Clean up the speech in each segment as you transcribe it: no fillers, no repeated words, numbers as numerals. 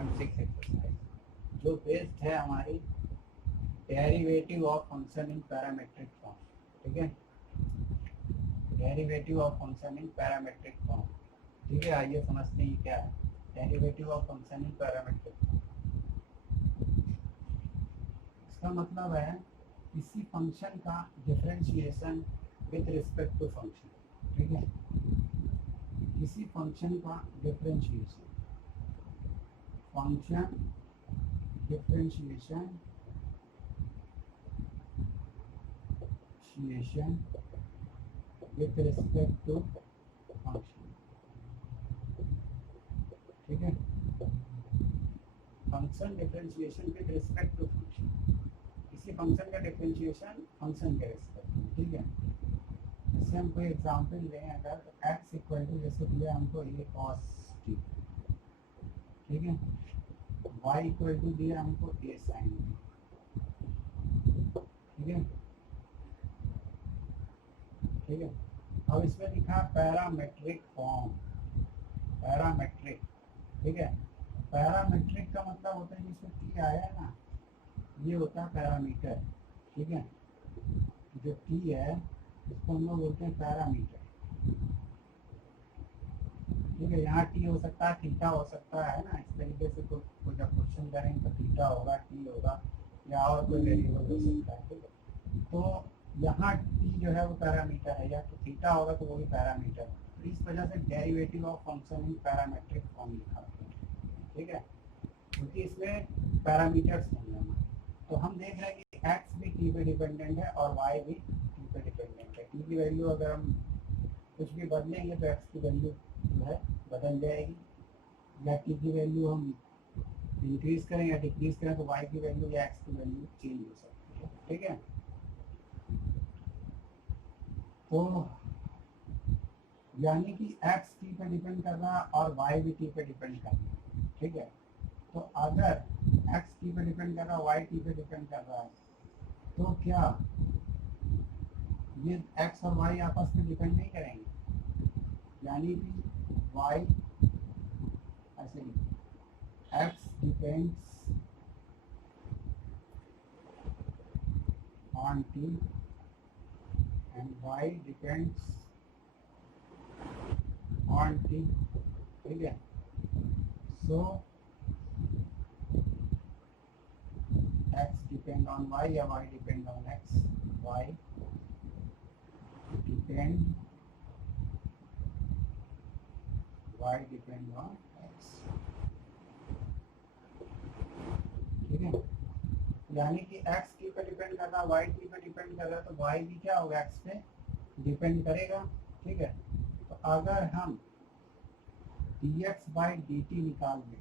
3.6 exercise जो based है हमारी derivative of function in parametric form. ठीक है, derivative of function in parametric form. ठीक है, आइए समझते हैं क्या है derivative of function in parametric form. इसका मतलब है किसी फंक्शन का differentiation with respect to function. ठीक है, किसी फंक्शन का differentiation, function differentiation with respect to function. ठीक है, function differentiation with respect to function, किसी फंक्शन का डिफरेंशिएशन फंक्शन के रिस्पेक्ट में। ठीक है, जैसे हम कोई एग्जांपल लें, अगर x इक्वल टू जैसे दिया हमको a cos t, ठीक है, y इक्वल टू दिया हमको a sin t। ठीक है, ठीक है, अब इसमें लिखा पैरामेट्रिक फॉर्म, पैरामेट्रिक। ठीक है, पैरामेट्रिक का मतलब होता है जिसमें t आया है ना, ये होता है पैरामीटर। ठीक है, जो t है इसको हम लोग बोलते हैं पैरामीटर। ठीक है, यहाँ t हो सकता है, थीटा हो सकता है ना, इस तरीके से कोई जब क्वेश्चन करेंगे तो थीटा होगा, t होगा, या और कोई वेरिएबल हो सकता है। ठीक है, तो यहाँ t जो है वो पैरामीटर है, या तो थीटा होगा तो वो भी पैरामीटर है। तो इस वजह से derivative of function in parametric form लिखा है। ठीक है, क्योंकि इसमें पैरामीटर्स होंगे। तो हम देख रहे हैं कि x भी t पे डिपेंडेंट है और y भी t पे डिपेंडेंट है। t की वैल्यू अगर हम कुछ भी बदलेंगे तो x की वैल्यू जो है बदल जाएगी, या t की वैल्यू हम इंक्रीज करें या डिक्रीज करें तो y की वैल्यू या x की वैल्यू चेंज हो सकती है। ठीक है, तो यानी कि x t पे डिपेंड कर रहा है और y भी t पे डिपेंड कर रहा है। ठीक है, तो अगर x t पे डिपेंड कर रहा है, y t पे डिपेंड कर रहा है, तो क्या ये x और y आपस में डिपेंड नहीं करेंगे? यानी कि y ऐसे ही, x depends on t and y depends on t। ठीक है, सो x डिपेंड ऑन y या y depend on x, y depend on x। ठीक है, यानी कि x t पे डिपेंड कर रहा है, y t पे डिपेंड कर रहा है, तो y भी क्या होगा, x पे डिपेंड करेगा। ठीक है, तो अगर हम dx बाई dt निकाल दें,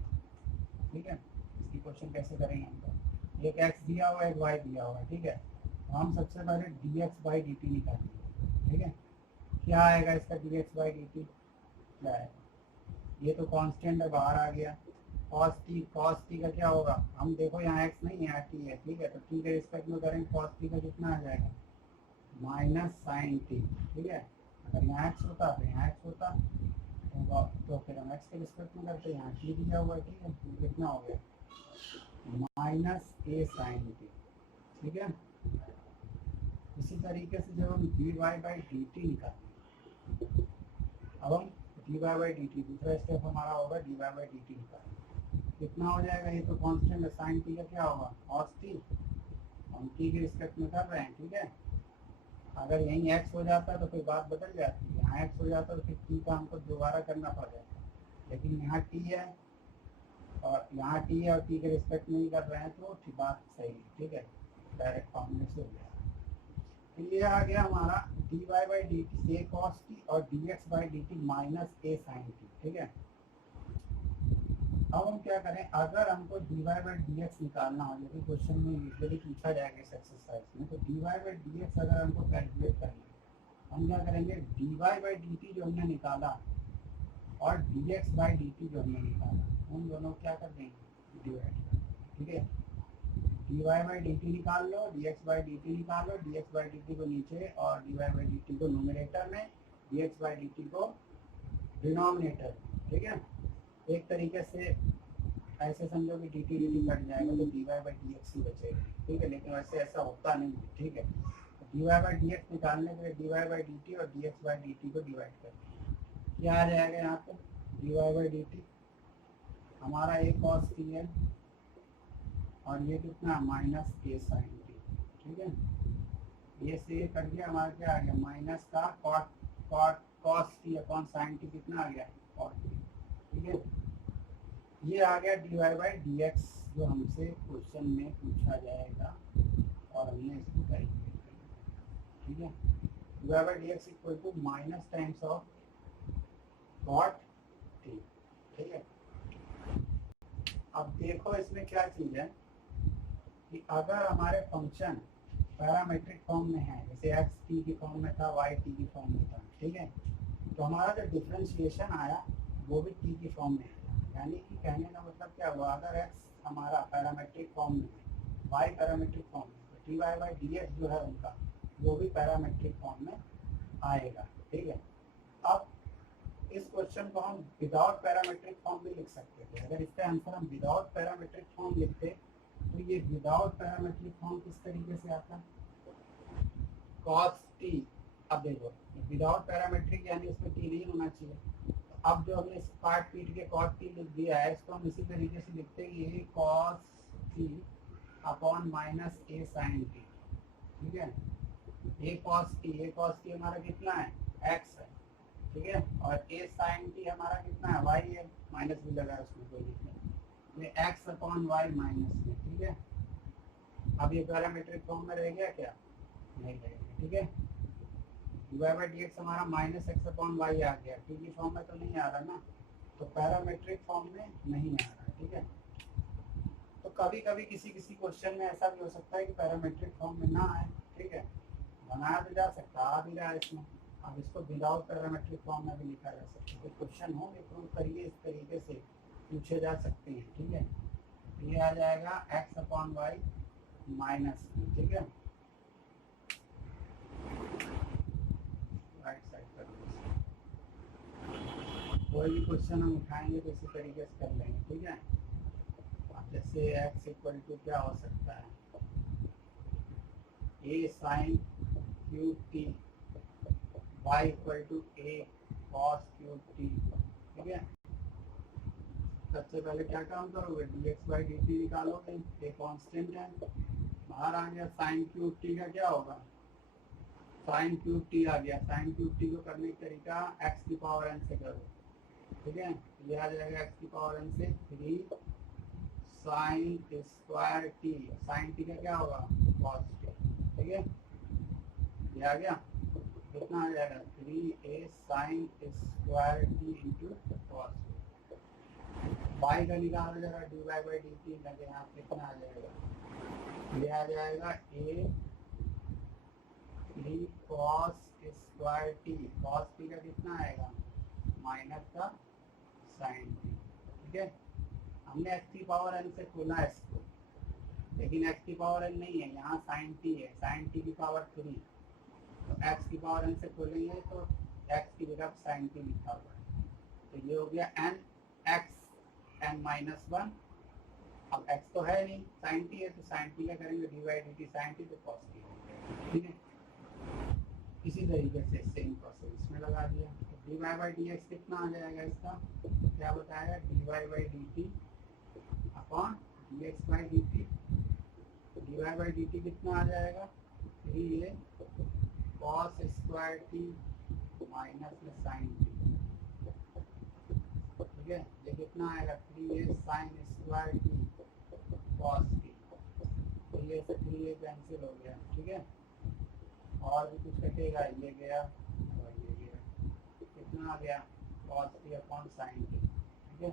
ठीक है, इसकी क्वेश्चन कैसे करेंगे हम तो, एक x दिया हुआ है, एक y दिया हुआ है। ठीक है, तो हम सबसे पहले dx बाई dt निकालेंगे। ठीक है, क्या आएगा इसका dx बाई dt, क्या आएगा, ये तो कांस्टेंट है, बाहर आ गया। cos t का क्या होगा, हम देखो यहाँ x नहीं यहाँ t है। ठीक है, तो t के रिस्पेक्ट में करेंगे cos t का कितना आ जाएगा, माइनस साइन t। ठीक है, अगर यहाँ x होता तो यहाँ x होता, तो फिर हम x के रिस्पेक्ट में करते, यहाँ t दिया हुआ है। ठीक है, तो कितना हो गया, माइनस a साइन t। ठीक है, इसी तरीके से जब हम dy बाई dt निकालेंगे, अब हम dy बाई dt दूसरा स्टेप हमारा होगा dy बाई dt निकालेंगे, कितना हो जाएगा, ये तो कांस्टेंट है, साइन t का क्या होगा cos t, हम t के रिस्पेक्ट में कर रहे हैं। ठीक है, अगर यहीं x हो जाता है तो कोई बात बदल जाती है, यहाँ x हो जाता है तो फिर t का हमको दोबारा करना पड़ जाता, लेकिन यहाँ t है और यहाँ t है और t के रिस्पेक्ट में ही कर रहे हैं, तो बात सही है। ठीक है, डायरेक्ट फॉर्म में से हो गया। तो ये आ गया हमारा dy by D t a cos t और dx by D t minus a sine t. ठीक है, अब हम क्या करें, अगर हमको dy बाई dx निकालना हो, जैसे क्वेश्चन में यूजुअली पूछा जाएगा इस एक्सरसाइज में, तो dy बाई dx अगर हमको कैलकुलेट करना है, हम क्या करेंगे, dy बाई dt जो हमने निकाला और dx बाई dt जो हमने निकाला, उन दोनों क्या कर देंगे, डिवाइड। ठीक है, dy बाई dt निकाल लो, dx बाई dt निकाल लो, dx बाई dt को नीचे और dy बाई dt को न्यूमरेटर में, dx बाई dt को डिनोमिनेटर। ठीक है, एक तरीके से ऐसे समझो कि डी टी कट जाएगा तो D Y by D X ही बचेगा, ठीक है। लेकिन वैसे ऐसा होता नहीं है, ठीक है। D Y by D X निकालने के लिए D Y by D T और D x by D T को डिवाइड कर दिया, क्या आ जाएगा यहाँ पे, D Y by D T हमारा ए कॉस टी है और ये कितना माइनस ए साइन टी, ठीक है। ये से ये कट गया, हमारा क्या आ गया माइनस का cot cot cos t upon sine t कितना आ गया कॉट टी, ठीक है। ये आ गया d Y by D x जो हमसे क्वेश्चन में पूछा जाएगा और हमने इसको कैलकुलेट कर लिया, ठीक है। D Y by D x equal to minus times of cot t, ठीक है। अब देखो इसमें क्या चीज़ है कि अगर हमारे फंक्शन पैरामेट्रिक फॉर्म में है, जैसे एक्स टी की फॉर्म में था, वाई टी की फॉर्म में था, ठीक है, तो हमारा जो डिफ्रेंशिएशन आया वो भी टी की फॉर्म में आया। यानी कि कहने का मतलब क्या हुआ, अगर एक्स हमारा पैरामेट्रिक फॉर्म में है, वाई पैरामेट्रिक फॉर्म में, तो t y by D x जो है उनका वो भी पैरामेट्रिक फॉर्म में आएगा, ठीक है। अब इस क्वेश्चन को हम विदाउट पैरामेट्रिक फॉर्म भी लिख सकते थे। अगर इसका आंसर हम विदाउट पैरामेट्रिक फॉर्म लिखते तो ये विदाउट पैरामेट्रिक फॉर्म किस तरीके से आता, कॉस टी। अब देखो विदाउट पैरामेट्रिक यानी उसमें टी नहीं होना चाहिए, अब जो हमने इस पार्ट पीट के कॉस टी लिख दिया है, इसको हम इसी तरीके से लिखते हैं ये cos t upon minus a sine t, ठीक है। ये कॉस टी हमारा कितना है एक्स है, ठीक है, और ए साइन टी हमारा कितना है वाई है, माइनस भी लगा है उसमें कोई दिक्कत, ये एक्स अपॉन वाई माइनस में, ठीक है। अब ये पैरामेट्रिक फॉर्म में रह गया क्या, नहीं रहेगा, ठीक है। D Y by D x हमारा माइनस एक्स अपॉन वाई आ गया, टी की फॉर्म में तो नहीं आ रहा ना, तो पैरामेट्रिक फॉर्म में नहीं आ रहा, ठीक है। तो कभी कभी किसी किसी क्वेश्चन में ऐसा भी हो सकता है कि पैरामेट्रिक फॉर्म में ना आए, ठीक है, बनाया तो जा सकता, आ भी रहा है इसमें। अब इसको विदाउट पैरामेट्रिक फॉर्म में भी लिखा जा सकता है, तो क्वेश्चन हो प्रूव करिए इस तरीके से पूछे जा सकते हैं, ठीक है। ये आ जाएगा एक्स अपॉन वाई माइनस, ठीक है, राइट साइड पर कोई भी क्वेश्चन हम उठाएंगे तो इसी तरीके से कर लेंगे, ठीक है। अब जैसे एक्स इक्वल टू क्या हो सकता है, A sine Q T, Y equal to A cos Q T, ठीक है। सबसे पहले क्या काम करोगे, D x by D T निकालोगे, ए कॉन्स्टेंट है, बाहर आ गया साइन क्यूब टी का क्या होगा, साइन क्यूब टी आ गया। साइन क्यूब टी को करने का तरीका एक्स की पावर एन से करो, ठीक है। ये आ जाएगा एक्स की पावर एन से 3 sine square t, sine t का क्या होगा कॉस टी, ठीक है। ये आ गया, कितना आ जाएगा 3a sine square t into cos t. Y का निकाला जाएगा D Y by D t, लगे यहाँ कितना आ जाएगा, ये आ जाएगा a 3 cos square t, cos t का कितना आएगा माइनस का साइन टी, ठीक है। हमने एक्स की पावर एन से खोला है इसको, लेकिन एक्स की पावर एन नहीं है, यहाँ साइन टी है, साइन टी की पावर 3, तो एक्स की पावर एन से खोलेंगे तो एक्स की जगह साइन टी लिखा हुआ है, तो ये हो गया एन एक्स एन माइनस 1। अब एक्स तो है नहीं, साइन टी है, तो साइन टी का करेंगे d y d t sine t, तो कॉस टी, ठीक है। इसी तरीके से सेम प्रोसेस इसमें लगा दिया, d Y by D x कितना आ जाएगा, इसका क्या बताया, d Y by D T upon D x by D T, D Y by D t कितना आ जाएगा 3a cos square t minus में साइन टी, ठीक है। ये कितना आएगा 3a sine square t cos t, 3a से 3a कैंसिल हो गया, ठीक है। और भी कुछ कटेगा, ये गया और ये गया, कितना आ गया cos t upon sine t, ठीक है,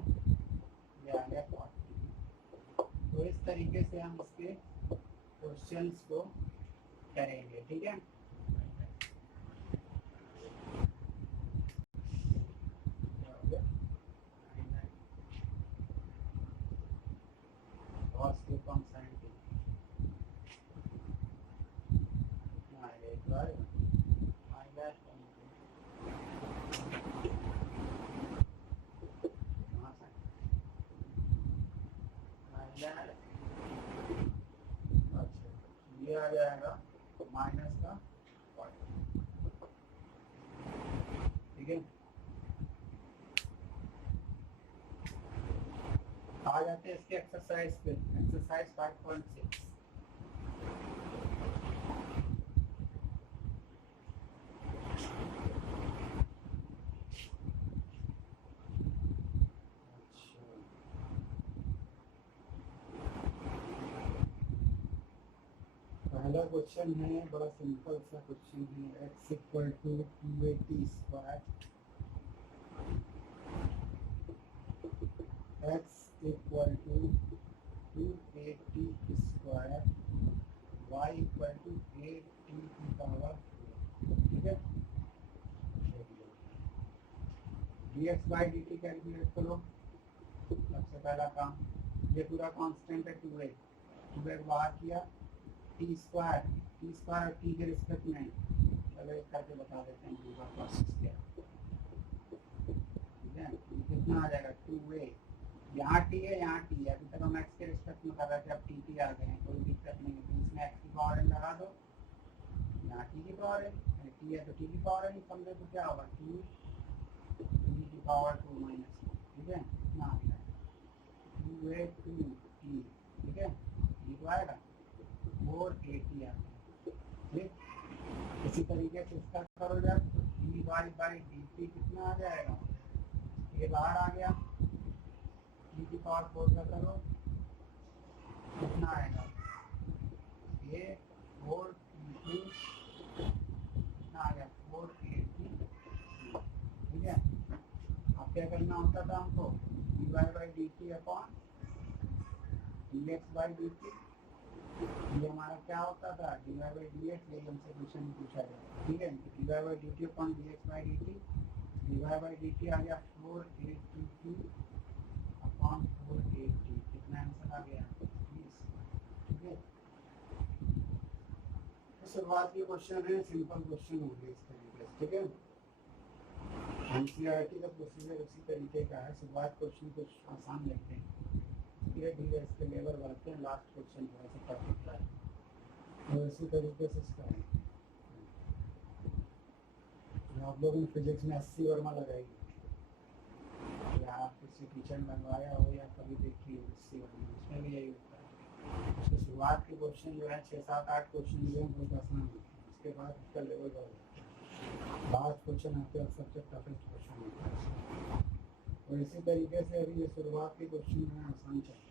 ये आ गया कॉस टी। तो इस तरीके से हम इसके क्वेश्चंस को करेंगे, ठीक है। Cos t upon sine T, एक बार आएगा माइनस का 40। ठीक है, आ जाते हैं इसके एक्सरसाइज पे। एक्सरसाइज 5.6। पहला क्वेश्चन है, बड़ा सिंपल सा क्वेश्चन है। x equal to 280 square, x equal to 280 square, y equal to 8t की पावर 4। ठीक है, dx बाई dt कैलकुलेट करो। सबसे पहला काम, ये पूरा कांस्टेंट है 2a, 2a बाहर किया, टी स्क्वायर और टी के रिस्पेक्ट में। चलो एक करके बता देते हैं पूरा प्रोसेस क्या। ठीक है, कितना आ जाएगा 2a, यहाँ टी है यहाँ टी है, अभी तक हम एक्स के रिस्पेक्ट में कर रहे थे, अब टी टी आ गए हैं, कोई दिक्कत नहीं है। इसमें एक्स की पावर एन लगा दो, यहाँ टी की पावर एन, टी है तो टी की पावर एन समझे तो क्या होगा 2 टी की पावर 2 माइनस। ठीक है, कितना आ गया 2a 2t। ठीक है, ये तो आएगा 480 आ गया। ठीक, इसी तरीके से इसका करो जब, तो D Y by D t कितना आ जाएगा, ये बाहर आ गया, टी की पावर 4 का करो कितना आएगा, ये 4 टी कितना आ गया 480। ठीक है, अब क्या करना होता था हमको, D Y by D T upon D x by D T. ये हमारा क्या होता था, D Y by D X, यही हमसे क्वेश्चन में पूछा गया। ठीक है, D Y by D T upon D x by D T, D Y by D T आ गया 480 अपॉन 480। कितना आंसर आ गया 20। ठीक है, तो शुरुआत के क्वेश्चन है, सिंपल क्वेश्चन हो गए इस तरीके से। ठीक है, एनसीईआरटी का प्रोसीजर उसी तरीके का है, शुरुआत क्वेश्चन कुछ आसान लगते हैं, धीरे धीरे इसके लेवल बढ़ते हैं, लास्ट क्वेश्चन थोड़ा सा टफ होता है, तो इसी तरीके से इसका है। आप लोगों ने फिजिक्स में 80 वर्मा लगाएगी, या आप किसी टीचर ने लगवाया हो या कभी देखी हो 80 वर्मा, उसमें भी यही होता है। उसके शुरुआत के क्वेश्चन जो है 6-7-8 क्वेश्चन जो है बहुत आसान होते हैं, उसके बाद उसका लेवल बढ़ जाता है, लास्ट क्वेश्चन आते हैं सबसे टफेस्ट क्वेश्चन होता है। और इसी तरीके से अभी ये शुरुआत के क्वेश्चन में आसान चल रहा है।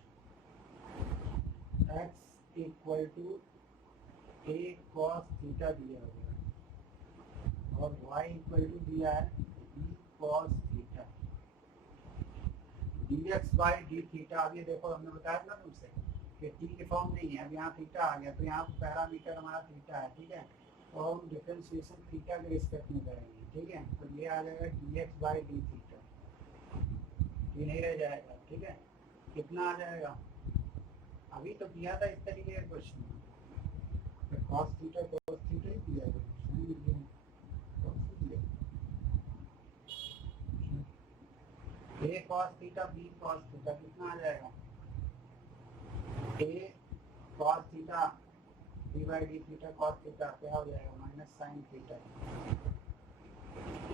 x equal to a cos theta दिया हुआ है और y इक्वल टू दिया है b cos theta, dx by D theta. अब ये देखो हमने बताया ना तुमसे कि t की फॉर्म नहीं है, अब यहाँ थीटा आ गया, तो यहाँ पैरामीटर हमारा थीटा है। ठीक है, तो हम डिफरेंशिएशन थीटा के रिस्पेक्ट में करेंगे। ठीक है, तो ये आ जाएगा dx बाई डी थीटा, ये नहीं रह जाएगा। ठीक है, कितना आ जाएगा, अभी तो किया था इस तरीके का क्वेश्चन, cos थीटा ही दिया है, a cos theta b cos theta कितना आ जाएगा, a cos theta d by D theta cos theta क्या हो जाएगा माइनस साइन थीटा।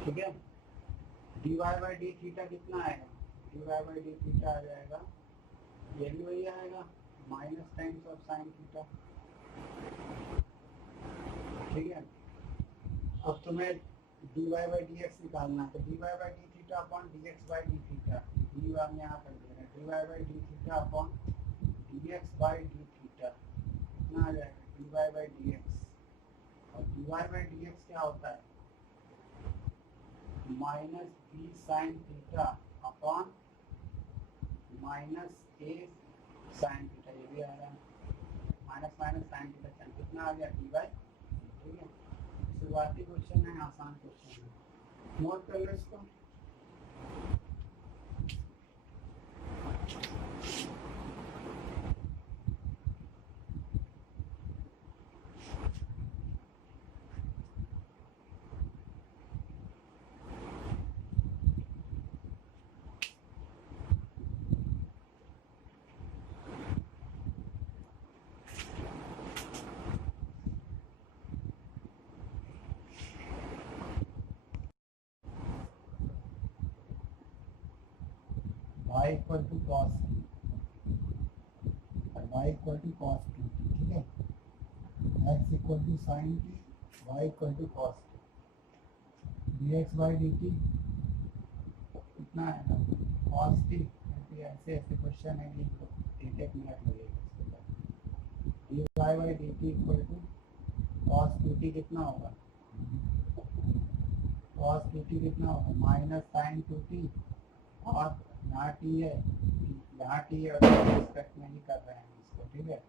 ठीक है, dy बाई डी थीटा कितना आएगा, dy बाई डी थीटा आ जाएगा, ये भी वही आएगा minus times of sine theta. ठीक है, अब तुम्हें dy बाई डी एक्स निकालना है, तो dy by D theta upon dx by D theta, dy हम यहाँ कर दे रहे हैं, dy by D theta upon dx by D theta कितना आ जाएगा dy बाई dx, और dy बाई dx क्या होता है minus b sign theta upon minus a sine theta, ये भी आ रहा है माइनस माइनस साइन थीटा, कितना आ गया dy। ठीक है, शुरुआती क्वेश्चन है, आसान क्वेश्चन है, नोट कर लो इसको। y इक्वल टू कॉस और y equal to cos t, ठीक है। x equal to sine t, y equal to cos t, dx by D t कितना आएगा कॉस टी। ऐसे ऐसे क्वेश्चन है ये तो एक मिनट लगेगा। D Y by D t equal to cos two t कितना होगा, कॉस टू टी कितना होगा माइनस साइन टू टी, और यहाँ टी है, यहाँ टी है और रिस्पेक्ट में ही कर रहे हैं इसको, ठीक है।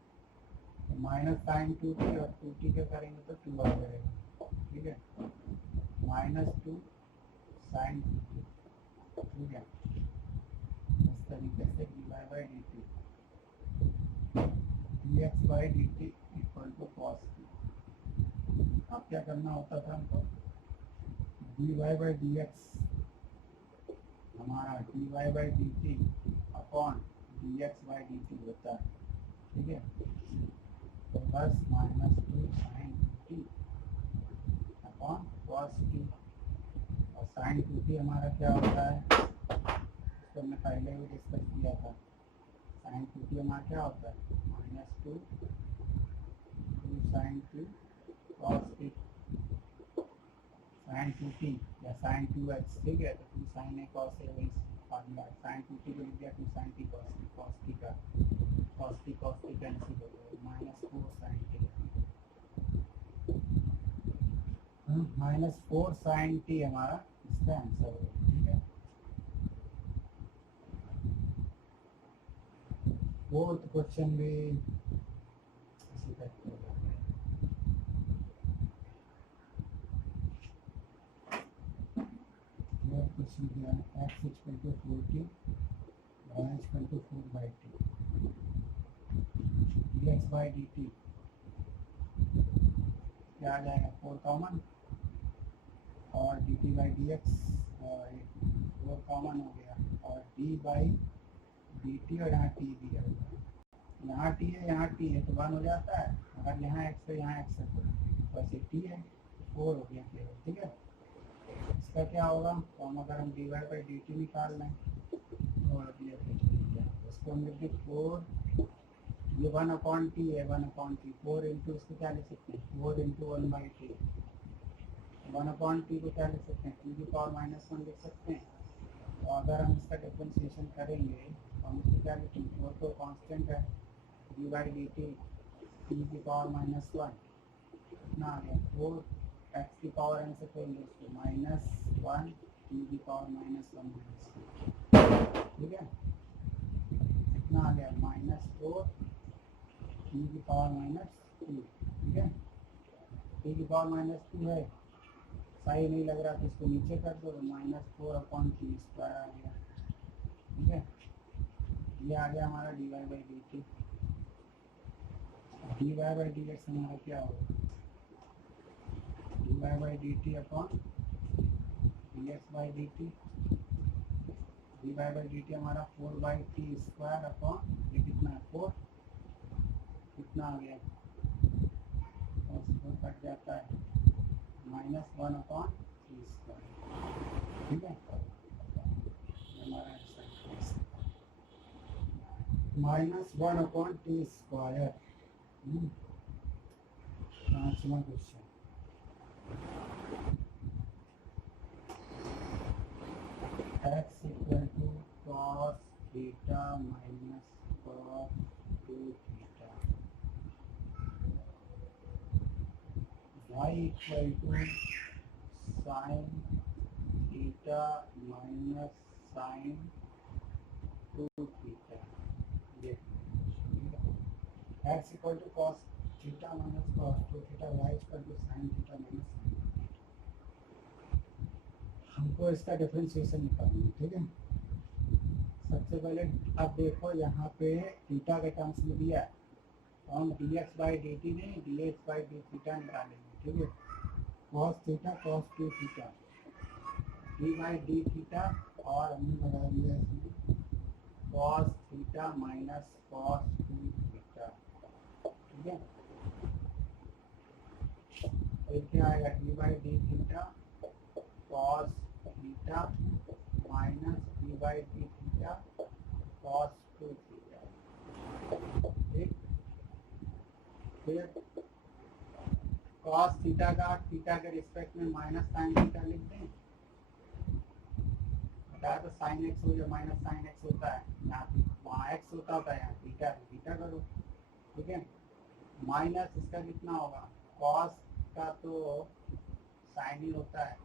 तो माइनस साइन टू टी और टू टी के करेंगे तो टू आ जाएगा, ठीक है। Minus two sine two t, ठीक है। इस तरीके से D Y by D T d x by D t equal to cos t. अब क्या करना होता था हमको, D Y by D x हमारा D Y by D T upon D x by D t होता है, ठीक है। तो बस minus two sine two T upon cos t, और साइन टू टी हमारा क्या होता है, इसको हमने पहले भी डिस्कस किया था। साइन टू टी हमारा क्या होता है minus two sine two cos t, sine two t या साइन टू एक्स, ठीक है। तो two sine a cos a वही फॉर्मूला, साइन टू टी को लिख दिया two sine t cos t, cos t का कैंसिल हो गया, minus four sine t, minus four sine t हमारा इसका आंसर होगा, ठीक है। फोर्थ क्वेश्चन भी इसी टाइप का होगा। क्वेश्चन दिया है x equal to 40 y equal to 4 by t, dx by D t क्या आ जाएगा 4 कॉमन, और d t by D x 4 common हो गया, और डी बाई डी टी, और यहाँ टी दिया हुआ है, यहाँ टी है यहाँ टी है तो 1 हो जाता है, अगर यहाँ एक्स है यहाँ एक्स है तो बस ये टी है, 4 हो गया केवल, ठीक है। इसका क्या होगा, तो हम अगर हम d Y by D t निकाल लें और इसको हम लिख दें 4, ये 1 अपॉन टी है, 1 अपॉन टी, 4 इंटू इसको क्या लिख सकते हैं 4 into 1 by T, 1 upon T को क्या लिख सकते हैं टी की पावर माइनस 1 लिख सकते हैं। तो अगर हम इसका डिफरेंशिएशन करेंगे तो हम इसको क्या लिखेंगे, 4 तो कांस्टेंट है, D by D T T की पावर माइनस 1 कितना आ गया 4 एक्स की पावर एन से करेंगे इसको माइनस 1 टी की पावर माइनस 1 माइनस, ठीक है। कितना आ गया माइनस 4 टी की पावर माइनस 2, ठीक है। टी की पावर माइनस 2 है, सही नहीं लग रहा तो इसको नीचे कर दो, माइनस 4 अपॉन टी स्क्वायर आ गया, ठीक है। ये आ गया हमारा D Y by D T, D Y by D x हमारा क्या होगा D Y by D T upon D x by D T, D Y by D T हमारा 4 बाई टी स्क्वायर अपॉन ये कितना है 4, कितना आ गया और 4 कट जाता है माइनस 1 अपॉन टी स्क्वायर, ठीक है। हमारा माइनस 1 अपॉन टी स्क्वायर। पांचवा question, x equal to cos theta minus cos 2 theta, y equal to sine theta minus sine 2 theta, ये x equal to cos theta minus cos 2 theta, y equal to sine theta minus sine 2 theta. हमको इसका differentiation निकालना है, ठीक है। सबसे पहले अब देखो यहाँ पे थीटा के टर्म्स में दिया है, तो हम d x by D t नहीं d x by D theta निकालेंगे, ठीक है। Cos theta cos 2 theta, D by D theta, और हमने लगा दिया इसमें cos theta minus cos 2 theta, ठीक है। फिर क्या आएगा d by D theta cos theta minus d by D theta cos 2 theta, ठीक। फिर cos थीटा का थीटा के रिस्पेक्ट में माइनस साइन थीटा लिख दें, बताया तो साइन एक्स हो या माइनस साइन एक्स होता है, यहाँ वहाँ एक्स होता है, यहाँ थीटा थीटा करो, ठीक है। माइनस इसका कितना होगा, cos का तो साइन ही होता है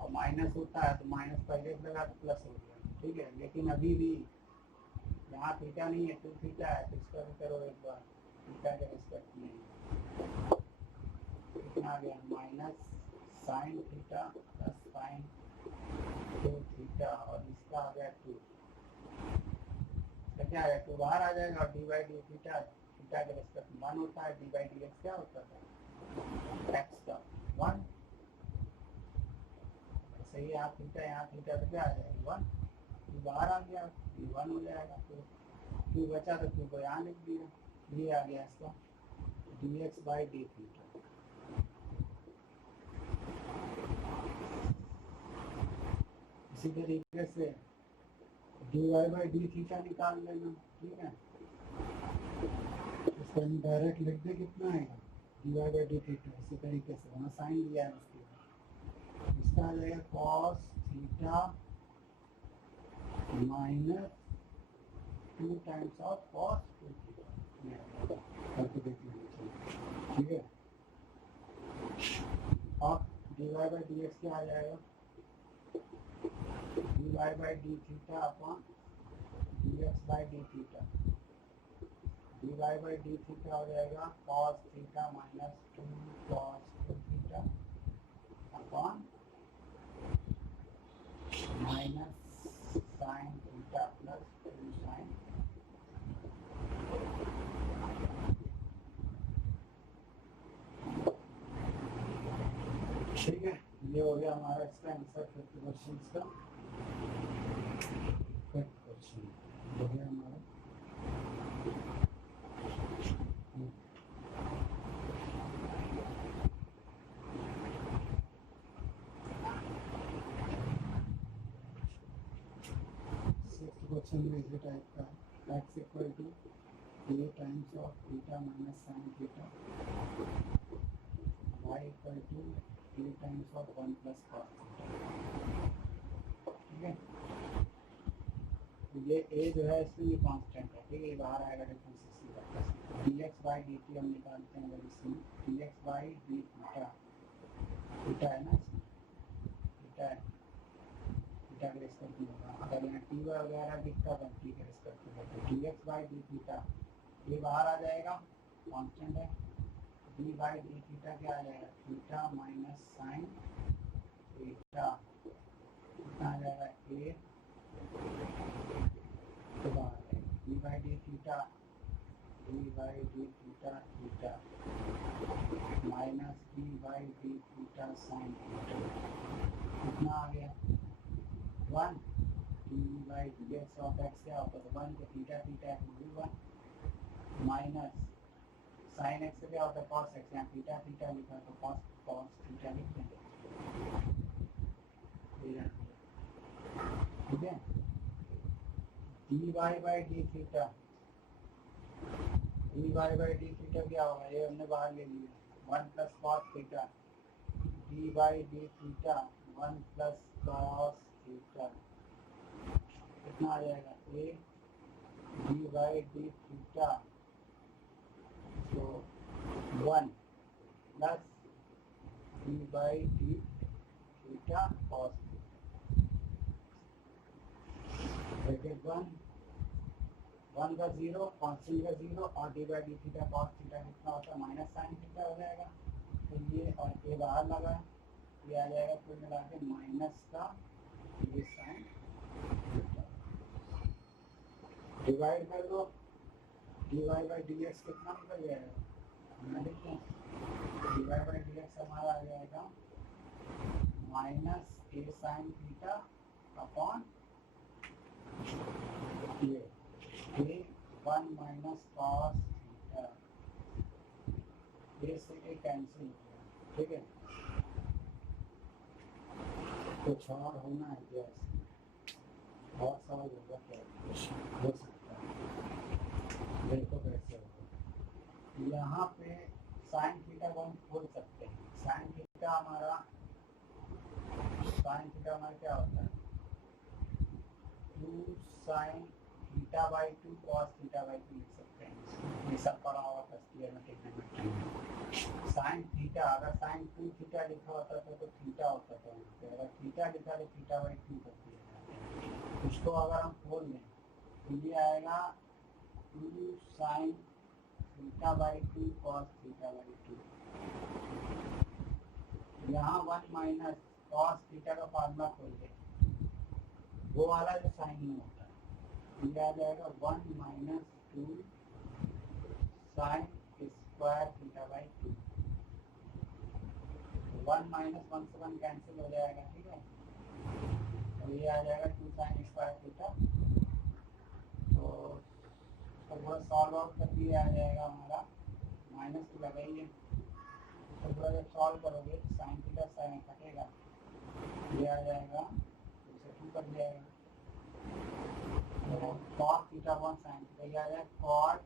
और माइनस होता है तो माइनस पहले लगा तो प्लस हो गया, ठीक है। लेकिन अभी भी यहाँ थीटा नहीं है, 2 थीटा है, तो इसका भी करो एक बार, थीटा के रिस्पेक्ट में कितना आ गया, minus sine theta plus sign 2 theta, और इसका आ गया 2, तो क्या है 2 बाहर आ जाएगा, और D by D theta theta के रिस्पेक्ट 1 होता है, डी बाई डी एक्स क्या होता है, एक्स का 1, सही है। यहाँ थीटा तो क्या आ जाएगा 1, बाहर आ गया, ये 1 हो जाएगा, तो क्यू बचा तो क्यू को यहाँ लिख दिया, ये आ गया इसका D x by D theta. इसी तरीके से D Y by D theta निकाल लेना, ठीक है। इसको हम डायरेक्ट लिख दे, कितना आएगा D Y by D theta, इसी तरीके से वहाँ साइन दिया है उसके बाद, इसका आ जाएगा cos theta minus 2 times of cos 2 theta, करके देख लीजिए, ठीक है। अब D Y by D X क्या आ जाएगा, D Y by D theta upon D x by D theta, D Y by D theta हो जाएगा cos theta minus 2 cos 2 theta upon minus sine theta plus 2 sine, ठीक है। ये हो गया हमारा इसका आंसर 50 क्वेश्चन का, 50 क्वेश्चन हो गया हमारा। क्वेश्चन में इसी टाइप का है, x equal to a times of theta minus sine theta, y equal to a times of 1 plus cos theta, ठीक है। तो ये a जो है इसमें ये कांस्टेंट है, ठीक है, ये बाहर आएगा डिफरेंस इसी का, dx बाई dt हम निकालते हैं अगर इसमें, dx by D theta, theta है ना इसमें, थीटा है, थीटा के रिस्पेक्ट में होगा, अगर यहाँ टी वगैरह दिखता तो टी के रिस्पेक्ट में होगा, D x by D theta ये बाहर आ जाएगा, कांस्टेंट है, डी बाई डी थीटा क्या आ जाएगा, थीटा माइनस साइन थीटा, कितना आ जाएगा ए, तो बाहर आ जाएगा D by D theta, D by D theta theta minus d by D theta sine theta, कितना आ गया 1, D by D x of x क्या होता है 1, तो थीटा थीटा भी 1 माइनस साइन एक्स क्या होता है कॉस एक्स, यहाँ थीटा थीटा लिखा तो कॉस कॉस थीटा लिख देंगे, ठीक है। D Y by D theta, D Y by D theta क्या होगा, ये हमने बाहर ले लिया 1 plus cos theta, D by D theta 1 plus cos theta, कितना आ जाएगा a D by D theta, तो 1 plus D by D theta cos bracket 1 का 0 कांस्टेंट का 0 और D by D theta cos theta कितना होता है माइनस साइन थीटा हो जाएगा, तो ये और ये बाहर लगा, ये आ जाएगा कुल मिला के माइनस का ये साइन थीटा, डिवाइड कर दो, D Y by D x कितना निकल जाएगा, हमने लिखते हैं D Y by D x हमारा आ जाएगा minus a sine theta upon ये a 1 minus cos theta, a से ए कैंसिल हो गया, ठीक है। कुछ और होना है क्या, बहुत समझ होगा क्या हो सकता है। देखो कैसे होगा, यहाँ पे साइन थीटा को हम खोल सकते हैं। साइन थीटा हमारा क्या होता है, 2 sine theta by 2 cos theta by 2 लिख सकते हैं। ये सब पढ़ा होगा फर्स्ट ईयर में ट्रिग्नोमेट्री में। साइन थीटा, अगर साइन 2 थीटा लिखा होता था तो थीटा होता था, अगर थीटा लिखा तो थीटा बाई 2 कर दिया। इसको अगर हम खोल लें तो ये आएगा 2 sine theta by 2 cos theta by 2। यहाँ 1 माइनस कॉस थीटा का फार्मूला खोल दे, वो वाला जो साइन नहीं होता है, ये आ जाएगा 1 minus 2 sine square theta by 2। 1 minus 1 से 1 कैंसिल हो जाएगा, ठीक है। तो ये आ जाएगा 2 साइन स्क्वायर थीटा। तो पूरा सॉल्व आउट कर दिया आ जाएगा हमारा, माइनस तो लगाइए। तो पूरा जब सॉल्व करोगे साइन थीटा साइन कटेगा, ये आ जाएगा, इसे 2 कर जाएगा। तो कॉस थीटा 1 साइन थीटा, ये आ जाएगा कॉट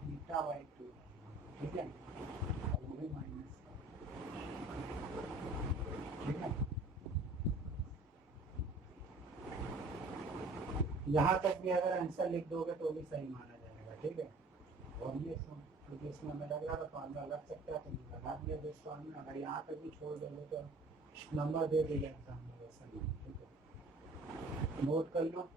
थीटा बाई 2, ठीक है। और वो भी माइनस, ठीक है। यहाँ तक भी अगर आंसर लिख दोगे तो भी सही माना जाएगा, ठीक है। और ये क्योंकि इसमें हमें लग रहा था फार्मूला लग सकता है तो लगा दिया जिस फार्मूला। अगर यहाँ तक भी छोड़ दोगे तो नंबर दे देगा एग्जाम में, वैसा नहीं, ठीक है। नोट कर लो।